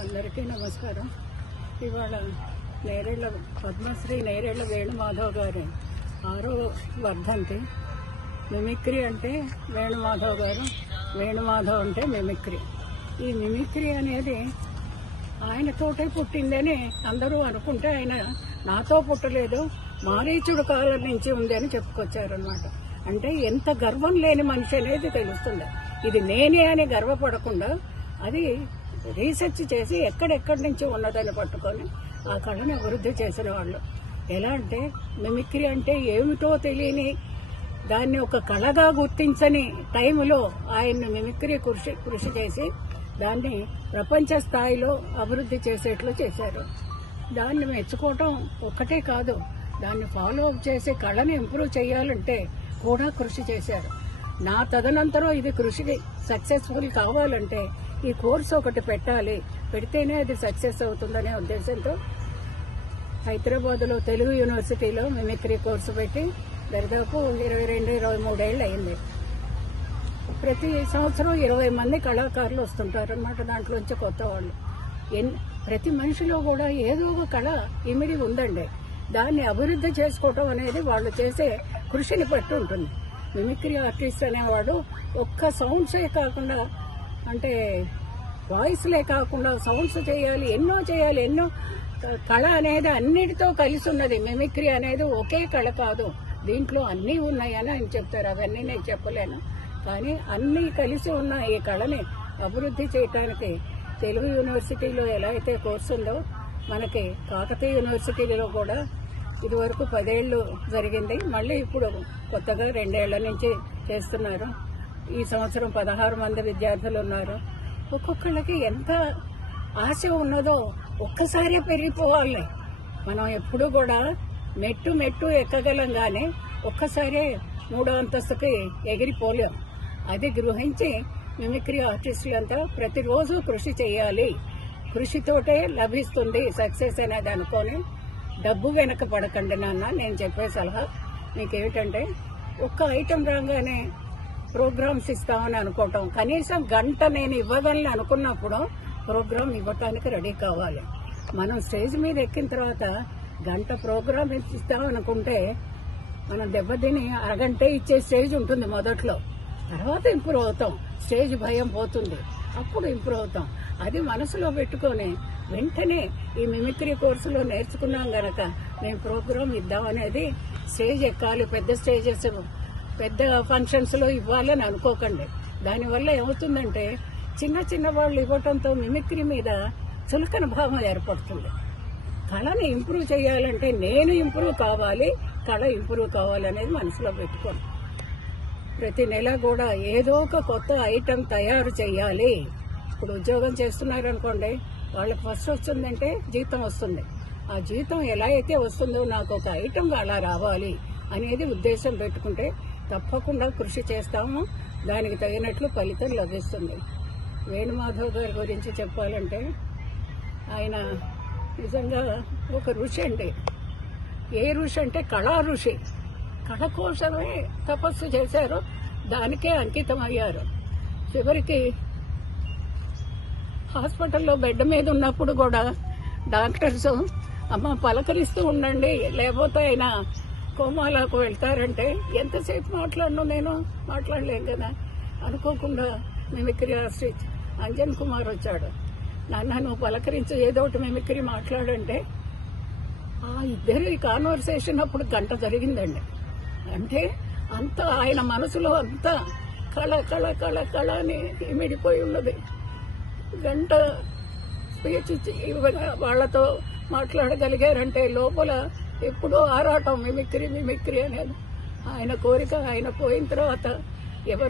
అందరికీ నమస్కారం. ఇవాళ నేరేళ్ల పద్మశ్రీ నేరేళ్ల వేణుమాధవ్ గారి 6వ వర్ధంతి. మిమిక్రీ అంటే వేణుమాధవ్ గారు, వేణుమాధవ్ అంటే మిమిక్రీ. ఈ మిమిక్రీ అనేది ఆయనతోటే పుట్టిందని అందరూ అనుకుంటే ఆయన నాతో పుట్టలేదు, మారీచుడు కాలం నుంచి ఉంది అని చెప్పుకొచ్చారనమాట. అంటే ఎంత గర్వం లేని మనిషి అనేది తెలుస్తుంది. ఇది నేనే అని గర్వపడకుండా అది రీసెర్చ్ చేసి ఎక్కడెక్కడి నుంచి ఉన్నదని పట్టుకొని ఆ కళను అభివృద్ధి చేసిన వాళ్ళు. ఎలా అంటే మిమిక్రీ అంటే ఏమిటో తెలియని దాన్ని ఒక కళగా గుర్తించని టైంలో ఆయన్ని మిమిక్రీ కృషి చేసి దాన్ని ప్రపంచ స్థాయిలో అభివృద్ధి చేసేట్లు చేశారు. దాన్ని మెచ్చుకోవటం ఒక్కటే కాదు, దాన్ని ఫాలో అప్ చేసి కళని ఇంప్రూవ్ చేయాలంటే కూడా కృషి చేశారు. నా తదనంతరం ఇది కృషికి సక్సెస్ఫుల్ కావాలంటే ఈ కోర్సు ఒకటి పెట్టాలి, పెడితేనే అది సక్సెస్ అవుతుందనే ఉద్దేశంతో హైదరాబాద్లో తెలుగు యూనివర్సిటీలో మిమిక్రీ కోర్సు పెట్టి దాదాపు 22-23 ఏళ్ళు అయింది. ప్రతి సంవత్సరం 20 మంది కళాకారులు వస్తుంటారన్నమాట. దాంట్లోంచి కొత్త వాళ్ళు. ప్రతి మనిషిలో కూడా ఏదో ఒక కళ ఇమిడి ఉందండి. దాన్ని అభివృద్ధి చేసుకోవటం అనేది వాళ్ళు చేసే కృషిని బట్టి ఉంటుంది. మిమిక్రీ ఆర్టిస్ట్ అనేవాడు ఒక్క సౌండ్సే కాకుండా, అంటే వాయిస్లే కాకుండా సౌండ్స్ చేయాలి, ఎన్నో కళ అనేది అన్నిటితో కలిసి ఉన్నది. మిమిక్రీ అనేది ఒకే కళ కాదు, దీంట్లో అన్నీ ఉన్నాయని ఆయన చెప్తారు. అవన్నీ నేను చెప్పలేను, కానీ అన్నీ కలిసి ఉన్న ఈ కళని అభివృద్ధి చేయటానికి తెలుగు యూనివర్సిటీలో ఎలా అయితే కోర్సు ఉందో మనకి కాకతీయ యూనివర్సిటీలో కూడా ఇదివరకు 10 ఏళ్లు జరిగింది. మళ్ళీ ఇప్పుడు కొత్తగా 2 ఏళ్ల నుంచి చేస్తున్నారు. ఈ సంవత్సరం 16 మంది విద్యార్థులు ఉన్నారు. ఒక్కొక్కళ్ళకి ఎంత ఆశ ఉన్నదో ఒక్కసారి పెరిగిపోవాలి. మనం ఎప్పుడు కూడా మెట్టు ఎక్కగలం, కానీ ఒక్కసారి 3వ అంతస్తుకి ఎగిరిపోలేం. అది గ్రహించి మిమిక్రీ ఆర్టిస్టులంతా ప్రతిరోజు కృషి చేయాలి. కృషితోటే లభిస్తుంది సక్సెస్ అనేది అనుకొని డబ్బు వెనక పడకండి నాన్న. నేను చెప్పే సలహా మీకేమిటంటే, ఒక్క ఐటెం రాగానే ప్రోగ్రామ్స్ ఇస్తామని అనుకోవటం, కనీసం గంట నేను ఇవ్వగలను అనుకున్నప్పుడు ప్రోగ్రామ్ ఇవ్వటానికి రెడీ కావాలి. మనం స్టేజ్ మీద ఎక్కిన తర్వాత గంట ప్రోగ్రామ్ ఇస్తామనుకుంటే మనం దెబ్బతిని అరగంటే ఇచ్చే స్టేజ్ ఉంటుంది మొదట్లో. తర్వాత ఇంప్రూవ్ అవుతాం, స్టేజ్ భయం పోతుంది, అప్పుడు ఇంప్రూవ్ అవుతాం. అది మనసులో పెట్టుకొని వెంటనే ఈ మిమిక్రీ కోర్సులో నేర్చుకున్నాం గనక మేము ప్రోగ్రామ్ ఇద్దామనేది స్టేజ్ ఎక్కాలి. పెద్ద స్టేజెస్, పెద్ద ఫంక్షన్స్ లో ఇవ్వాలని అనుకోకండి. దానివల్ల ఏమవుతుందంటే చిన్న వాళ్ళు ఇవ్వటంతో మిమిక్రీ మీద చులకన భావం ఏర్పడుతుంది. కళని ఇంప్రూవ్ చేయాలంటే నేను ఇంప్రూవ్ కావాలి, కళ ఇంప్రూవ్ కావాలనేది మనసులో పెట్టుకోండి. ప్రతి నెల కూడా ఏదో ఒక కొత్త ఐటెం తయారు చేయాలి. ఇప్పుడు ఉద్యోగం చేస్తున్నారనుకోండి, వాళ్ళకి ఫస్ట్ వస్తుందంటే జీతం వస్తుంది. ఆ జీతం ఎలా అయితే వస్తుందో నాకు ఒక ఐటెం అలా రావాలి అనేది ఉద్దేశం పెట్టుకుంటే తప్పకుండా కృషి చేస్తాము, దానికి తగినట్లు ఫలితం లభిస్తుంది. వేణుమాధవ్ గారి గురించి చెప్పాలంటే ఆయన నిజంగా ఒక ఋషి అండి. ఏ ఋషి అంటే కళా ఋషి. కళ కోసమే తపస్సు చేశారు, దానికే అంకితం అయ్యారు. చివరికి హాస్పిటల్లో బెడ్ మీద ఉన్నప్పుడు కూడా డాక్టర్స్ అమ్మ పలకరిస్తూ ఉండండి, లేకపోతే ఆయన కోమాలకు వెళ్తారంటే ఎంతసేపు మాట్లాడను, నేను మాట్లాడలేం కదా. అనుకోకుండా మిమిక్రీ ఆర్టిస్ట్ అంజన్ కుమార్ వచ్చాడు. నాన్న నువ్వు పలకరించు, ఏదో ఒకటి మిమిక్రీ మాట్లాడంటే ఆ ఇద్దరు కాన్వర్సేషన్ అప్పుడు గంట జరిగిందండి. అంటే అంత ఆయన మనసులో అంతా కళ అని ఇమిడిపోయి ఉన్నది. గంట స్పీచ్ ఇచ్చి వాళ్లతో మాట్లాడగలిగారంటే లోపల ఎప్పుడో ఆరాటం మిమిక్రీ అనేది. ఆయన కోరిక ఆయన పోయిన తర్వాత ఎవరు